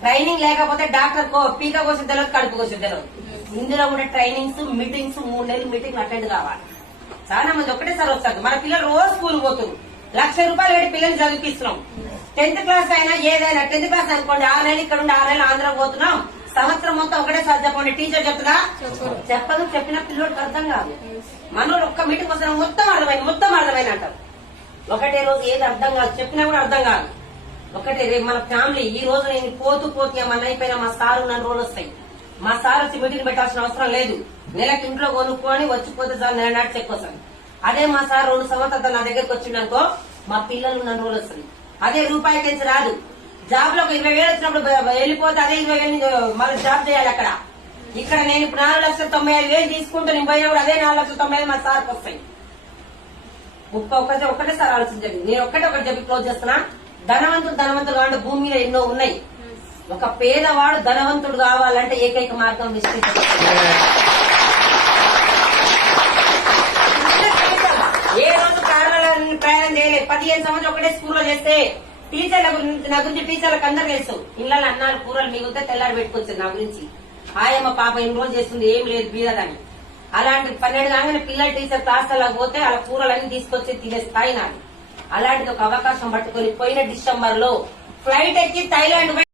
Training లేకపోతే doctor కో- పీక కోసం తెలియదు కడుపు కోసం తెలియదు ఇందులో కూడా ట్రైనింగ్స్ మీటింగ్స్ మూడు నెలలు మీటింగ్ అటెండ్ కావాలి. చాలా మంది ఒకటేసారి వస్తారు. మన పిల్లలు రోజు స్కూల్ పోతున్నారు లక్ష రూపాయలు పెట్టి పిల్లల్ని చదివిస్తున్నాం టెన్త్ క్లాస్ అయినా ఏదైనా టెన్త్ క్లాస్ అనుకోండి ఆరు నెలలు ఇక్కడ ఉండి ఆరు నెలలు ఆంధ్ర పోతున్నాం. సంవత్సరం మొత్తం ఒకటేసారి చెప్పండి. టీచర్ చెప్తుందా? చెప్పదు చెప్పిన పిల్లోడికి అర్థం కాదు. మనోడు ఒక్క మీటింగ్ వస్తున్నా మొత్తం అర్థమైంది మొత్తం అర్థమైంది అంటారు. ఒకటే రోజు ఏది అర్థం కాదు చెప్పినా కూడా అర్థం కాదు. ఒకటే రేపు మన ఫ్యామిలీ ఈ రోజు నేను పోతూ పోతూ మన అయిపోయినా మా సార్ ఉన్న రోజులు వస్తాయి. మా సార్ వచ్చి మీటింగ్ పెట్టాల్సిన అవసరం లేదు. నెలకి ఇంట్లో కొనుక్కొని వచ్చిపోతే చాలు నెల నాటి చెక్ వస్తాను అదే మా సార్ రెండు సంవత్సరాలు నా దగ్గరకు వచ్చిండనుకో మా పిల్లలు నన్ను రోజులు వస్తుంది అదే రూపాయి తెచ్చి రాదు. జాబ్లో ఒక ఇరవై వేలు వచ్చినప్పుడు వెళ్ళిపోతే అదే ఇరవై వేలు మళ్ళీ జాబ్ చేయాలి అక్కడ. ఇక్కడ నేను ఇప్పుడు నాలుగు లక్షల తొంభై ఐదు వేలు తీసుకుంటే నేను పోయినప్పుడు అదే నాలుగు లక్షల తొంభై ఐదు మా సార్కి వస్తాయి. ఒక్క ఒక్కటే ఒక్కటే ఒకటేసారి ఆలోచించండి. నేను ఒక్కటే ఒకటి చెప్పి క్లోజ్ చేస్తున్నా. ధనవంతుడు ధనవంతుడు కావాలంటే భూమి మీద ఎన్నో ఉన్నాయి. ఒక పేదవాడు ధనవంతుడు కావాలంటే ఏకైక మార్గం విశ్లేషణ ఏ రోజు ప్రయాణం చేయలేదు పదిహేను సంవత్సరం ఒకటే స్కూల్లో చేస్తే టీచర్ల గురించి నా గురించి టీచర్లకు అందరు తెలుసు. పిల్లలు అన్నాలు కూరలు మిగిలితే తెల్లారి పెట్టుకొచ్చింది నా గురించి. ఆయమ్మ పాప ఎన్ని రోజులు చేస్తుంది? ఏం లేదు బీదదని. అలాంటి పన్నెండు కాగానే పిల్లల టీచర్ క్లాస్ అలా పోతే వాళ్ళ కూరలన్నీ తీసుకొచ్చి తినే స్థాయి నాది అలాంటిది ఒక అవకాశం పట్టుకొని పోయిన డిసెంబర్లో ఫ్లైట్ ఎక్కి థైలాండ్